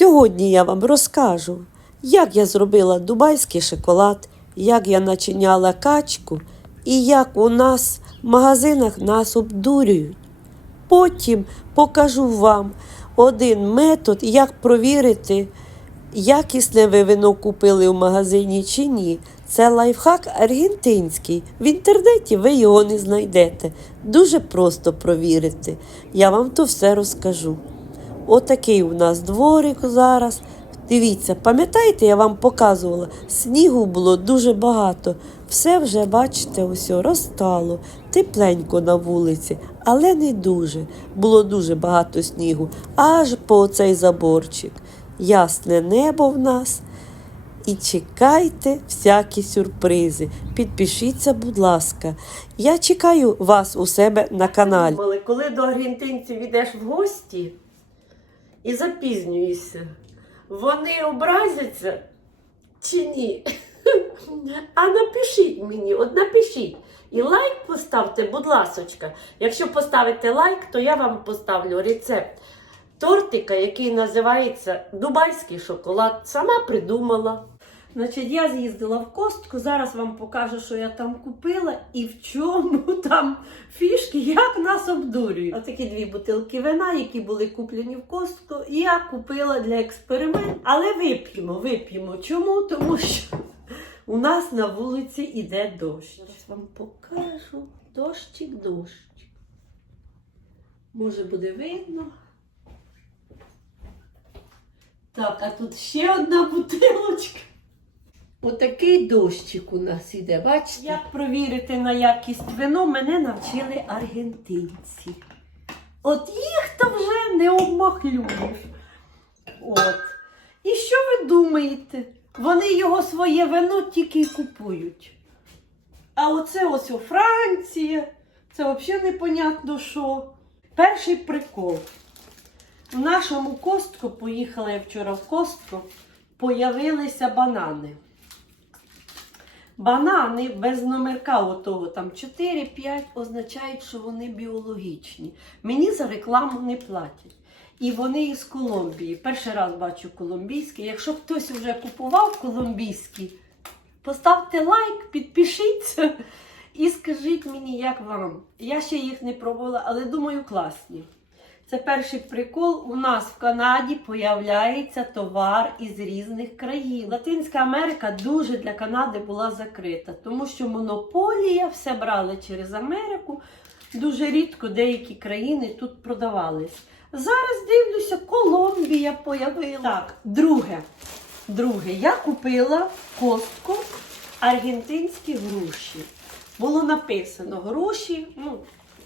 Сьогодні я вам розкажу, як я зробила дубайський шоколад, як я начиняла качку і як у нас в магазинах нас обдурюють. Потім покажу вам один метод, як провірити, якісне ви вино купили в магазині чи ні. Це лайфхак аргентинський. В інтернеті ви його не знайдете. Дуже просто провірити. Я вам то все розкажу. Отакий у нас дворик зараз. Дивіться, пам'ятаєте, я вам показувала, снігу було дуже багато. Все вже, бачите, ось розтало, тепленько на вулиці, але не дуже. Було дуже багато снігу, аж по оцей заборчик. Ясне небо в нас. І чекайте всякі сюрпризи. Підпишіться, будь ласка. Я чекаю вас у себе на каналі. Коли до аргентинців йдеш в гості і запізнююся. вони образяться чи ні? А напишіть мені, от напишіть. І лайк поставте, будь ласочка. Якщо поставите лайк, то я вам поставлю рецепт тортика, який називається Дубайський шоколад. Сама придумала. Значить, я з'їздила в костку. Зараз вам покажу, що я там купила і в чому там фішки, як нас обдурюють. Отакі дві бутилки вина, які були куплені в костку, я купила для експерименту. Але вип'ємо, вип'ємо. Чому? Тому що у нас на вулиці іде дощ. Зараз вам покажу. Дощик, дощик. Може буде видно. Так, а тут ще одна бутилочка. Отакий дощик у нас іде, бачите? Як провірити на якість вино, мене навчили аргентинці. От їх то вже не обмахлюєш. От. І що ви думаєте? Вони його своє вино тільки й купують. А оце ось у Франції, це взагалі непонятно що. Перший прикол. В нашому костку, поїхала я вчора в костку, появилися банани. Банани без номерка отого там 4-5 означають, що вони біологічні. Мені за рекламу не платять. І вони із Колумбії. Перший раз бачу колумбійські. Якщо хтось вже купував колумбійські, поставте лайк, підпишіться і скажіть мені, як вам. Я ще їх не пробувала, але думаю, класні. Це перший прикол. У нас в Канаді появляється товар із різних країн. Латинська Америка дуже для Канади була закрита, тому що монополія все брали через Америку. Дуже рідко деякі країни тут продавались. Зараз дивлюся, Колумбія появилася. Так, друге. Друге, я купила костку аргентинські груші. Було написано груші, ну,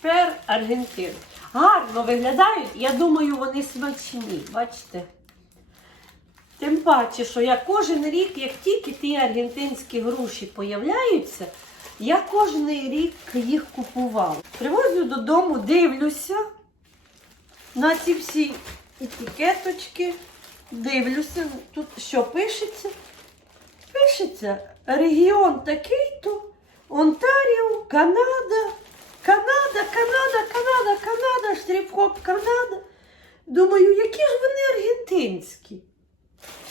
пер Аргентин. Гарно виглядають, я думаю, вони смачні. Бачите? Тим паче, що я кожен рік, як тільки ті аргентинські груші появляються, я кожен рік їх купувала. Привозю додому, дивлюся на ці всі етикеточки, дивлюся, тут що пишеться? Пишеться регіон такий-то, Онтаріо, Канада, Канада, Канада, Канада, Канада, штрих-хоп, Канада. Думаю, які ж вони аргентинські.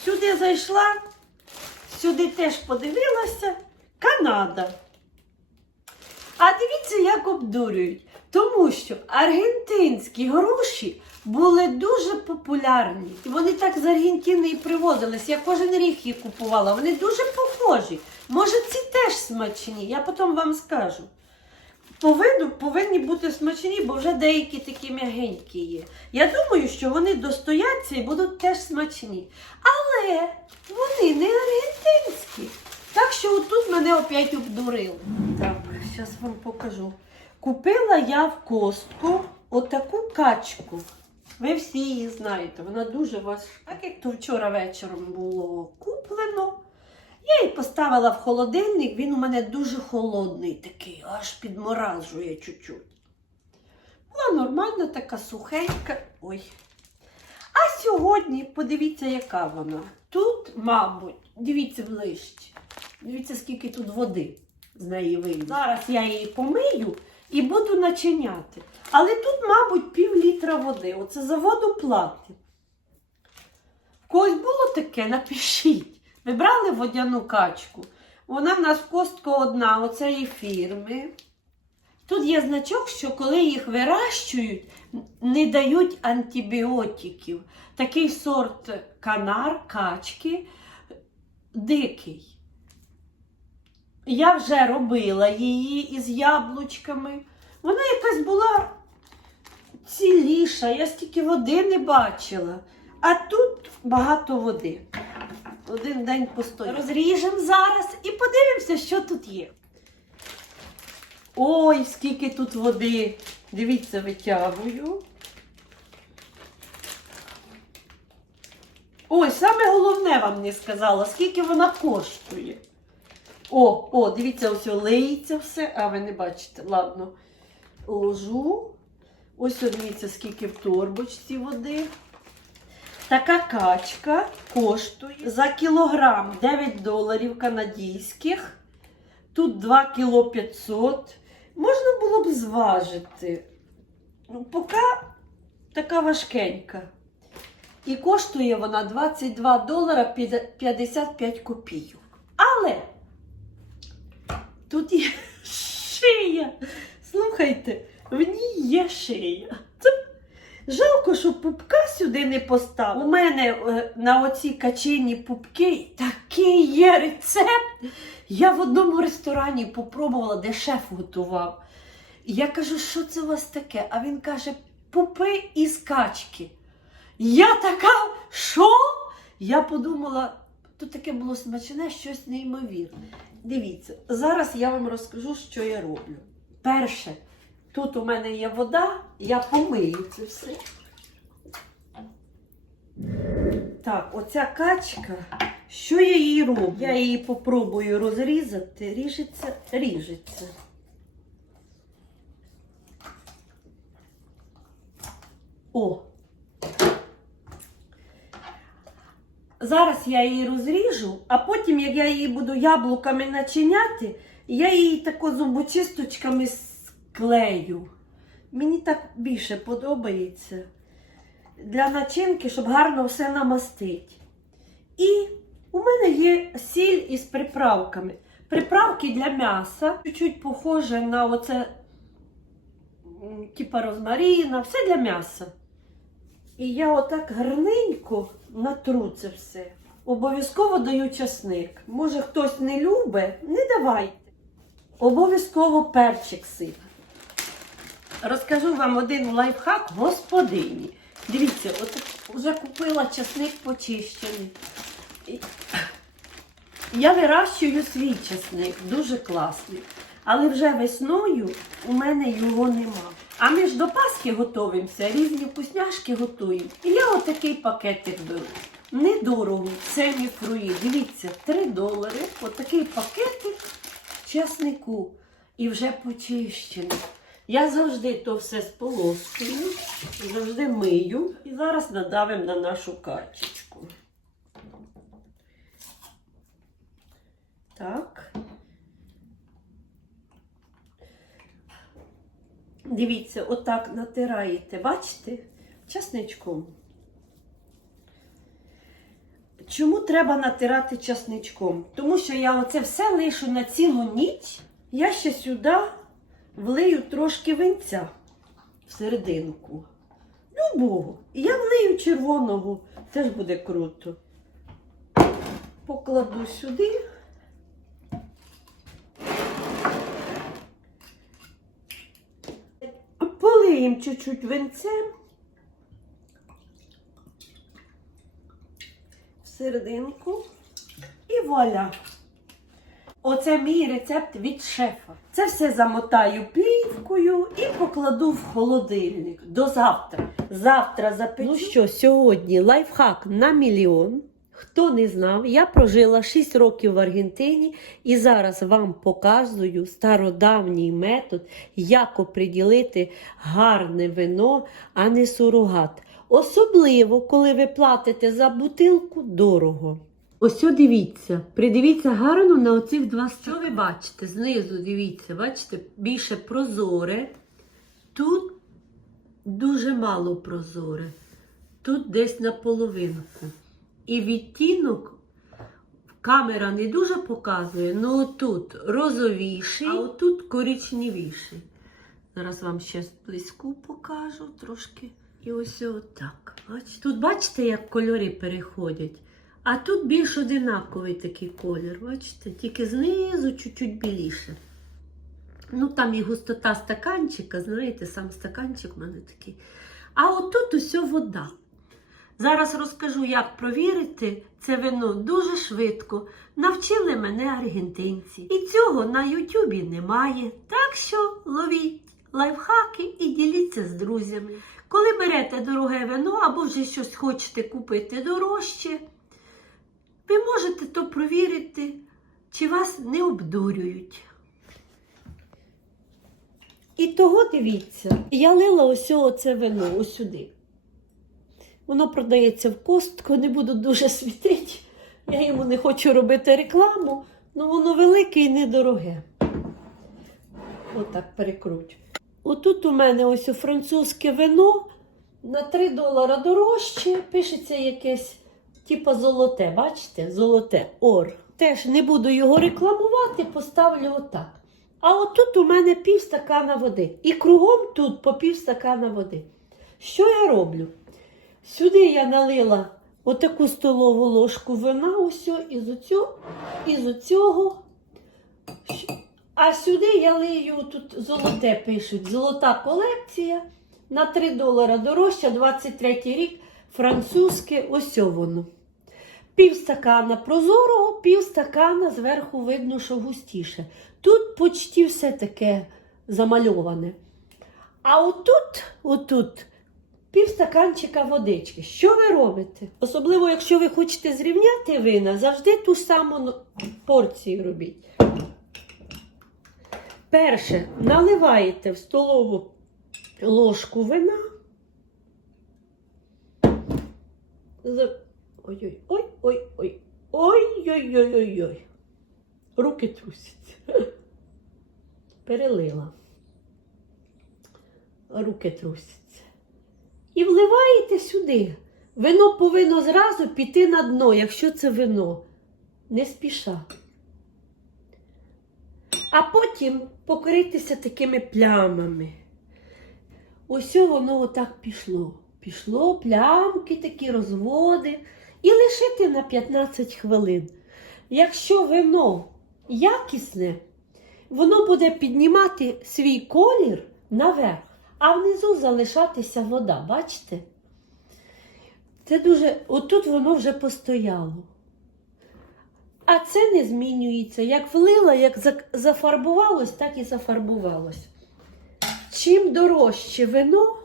Сюди зайшла, сюди теж подивилася. Канада. А дивіться, як обдурюють. Тому що аргентинські груші були дуже популярні. І вони так з Аргентини і привозились. Я кожен рік їх купувала. Вони дуже похожі. Може, ці теж смачні. Я потім вам скажу. По повинні бути смачні, бо вже деякі такі м'ягенькі є. Я думаю, що вони достояться і будуть теж смачні. Але вони не аргентинські. Так що отут мене опять обдурили. Так, зараз вам покажу. Купила я в костку отаку качку. Ви всі її знаєте, вона дуже важка. Так як то вчора вечором було куплено. Я її поставила в холодильник, він у мене дуже холодний такий, аж підморажує чуть-чуть. Була нормальна така сухенька. Ой. А сьогодні, подивіться, яка вона. Тут, мабуть, дивіться ближче. Дивіться, скільки тут води з неї вийде. Зараз я її помию і буду начиняти. Але тут, мабуть, пів літра води. Оце за воду платить. Когось було таке, напишіть. Ви брали водяну качку? Вона в нас в костку одна, оцеї фірми. Тут є значок, що коли їх вирощують, не дають антибіотиків. Такий сорт канар, качки, дикий. Я вже робила її із яблучками. Вона якась була ціліша, я стільки води не бачила. А тут багато води. Один день постоїть. Розріжемо зараз і подивимося, що тут є. Ой, скільки тут води. Дивіться, витягую. Ой, саме головне вам не сказала, скільки вона коштує. О, о, дивіться, ось лиється все. А, ви не бачите. Ладно, ложу. Ось дивіться, скільки в торбочці води. Така качка коштує за кілограм 9 доларів канадійських. Тут 2 кіло 500. Можна було б зважити. Ну, поки така важкенька. І коштує вона 22 долара 55 копійок. Але тут є шия. Слухайте, в ній є шия. Жалко, що пупка сюди не поставили. У мене е, на оці качині пупки такий є рецепт. Я в одному ресторані попробувала, де шеф готував. Я кажу, що це у вас таке? А він каже, пупи із качки. Я така, що? Я подумала, тут таке було смачне, щось неймовірне. Дивіться, зараз я вам розкажу, що я роблю. Перше, тут у мене є вода, я помию це все. Так, оця качка, що я її роблю? Я її попробую розрізати, ріжеться, ріжеться. О! Зараз я її розріжу, а потім, як я її буду яблуками начиняти, я її тако зубочисточками склею. Мені так більше подобається для начинки, щоб гарно все намастити. І у мене є сіль із приправками. Приправки для м'яса, чуть-чуть похоже на оце, типа розмаріна, все для м'яса. І я отак гарненько натру це все. Обов'язково даю часник. Може хтось не любить, не давайте. Обов'язково перчик сип. Розкажу вам один лайфхак господині. Дивіться, от вже купила часник почищений. Я вирощую свій часник, дуже класний. Але вже весною у мене його нема. А ми ж до Пасхи готуємося, різні вкусняшки готуємо. І я отакий пакетик беру. Недорого, семі фруї. Дивіться, 3 долари. Отакий пакетик часнику. І вже почищений. Я завжди то все сполоскую, завжди мию. І зараз надавимо на нашу качечку. Так. Дивіться, отак натираєте, бачите? Часничком. Чому треба натирати часничком? Тому що я оце все лишу на цілу ніч. Я ще сюди влию трошки винця в серединку. Любого. І я влию червоного, теж буде круто. Покладу сюди. Полиємо чуть-чуть винцем. В серединку. І вуаля. Оце мій рецепт від шефа. Це все замотаю плівкою і покладу в холодильник до завтра. Завтра запечу. Ну що, сьогодні лайфхак на мільйон. Хто не знав, я прожила 6 років в Аргентині і зараз вам показую стародавній метод, як оприділити гарне вино, а не сурогат. Особливо, коли ви платите за бутилку дорого. Ось о, дивіться, придивіться гарно на оцих два Що ви бачите? Знизу дивіться, бачите, більше прозоре. Тут дуже мало прозоре. Тут десь наполовинку. І відтінок камера не дуже показує, але отут розовіший, а отут коричневіший. Зараз вам ще близьку покажу трошки. І ось отак. Тут бачите, як кольори переходять. А тут більш одинаковий такий колір. Бачите? Тільки знизу чуть-чуть біліше. Ну, там і густота стаканчика, знаєте, сам стаканчик в мене такий. А отут усе вода. Зараз розкажу, як провірити це вино дуже швидко. Навчили мене аргентинці. І цього на Ютубі немає. Так що ловіть лайфхаки і діліться з друзями. Коли берете дороге вино або вже щось хочете купити дорожче, ви можете то провірити, чи вас не обдурюють. І того дивіться, я лила ось оце вино ось сюди. Воно продається в костку, не буду дуже світити. Я йому не хочу робити рекламу, але воно велике і недороге. Отак перекручу. Отут у мене ось французьке вино на 3 долара дорожче. Пишеться якесь, типу золоте, бачите? Золоте ор. Теж не буду його рекламувати, поставлю отак. А отут у мене пів стакана води. І кругом тут по пів стакана води. Що я роблю? Сюди я налила отаку столову ложку вина, ось із оцього, із оцього. А сюди я лию тут золоте пишуть. Золота колекція на 3 долара дорожча, 23 рік, французьке, ось воно. Пів стакана прозорого, пів стакана зверху видно, що густіше. Тут почти все таке замальоване. А отут, отут пів стаканчика водички. Що ви робите? Особливо, якщо ви хочете зрівняти вина, завжди ту саму порцію робіть. Перше, наливаєте в столову ложку вина. З- Ой-ой, ой, ой, ой, ой, ой, ой, ой. Руки трусяться. Перелила. Руки трусяться. І вливаєте сюди. Вино повинно зразу піти на дно, якщо це вино. Не спіша. А потім покритися такими плямами. Ось воно отак пішло. Пішло, плямки, такі розводи. І лишити на 15 хвилин. Якщо вино якісне, воно буде піднімати свій колір наверх, а внизу залишатися вода, бачите? Це дуже, отут воно вже постояло. А це не змінюється. Як влила, як зафарбувалось, так і зафарбувалось. Чим дорожче вино,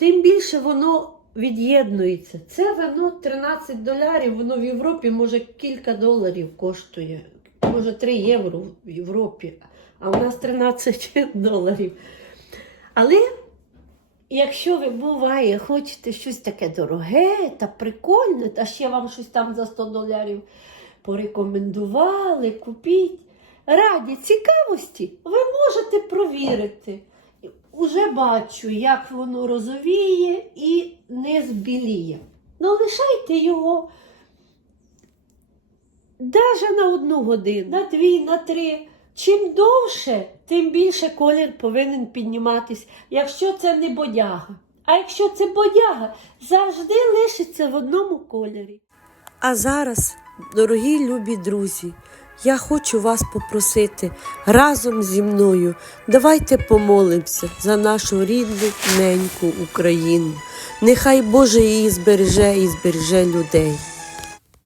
тим більше воно від'єднується. Це вино 13 доларів, воно в Європі може кілька доларів коштує. Може 3 євро в Європі, а у нас 13 доларів. Але якщо ви буває, хочете щось таке дороге та прикольне, та ще вам щось там за 100 доларів порекомендували, купіть. Раді цікавості, ви можете провірити. Уже бачу, як воно розовіє і не збіліє. Ну, лишайте його навіть на одну годину, на дві, на три. Чим довше, тим більше колір повинен підніматись, якщо це не бодяга. А якщо це бодяга, завжди лишиться в одному кольорі. А зараз, дорогі любі друзі, я хочу вас попросити разом зі мною. Давайте помолимося за нашу рідну неньку Україну. Нехай Боже її збереже і збереже людей.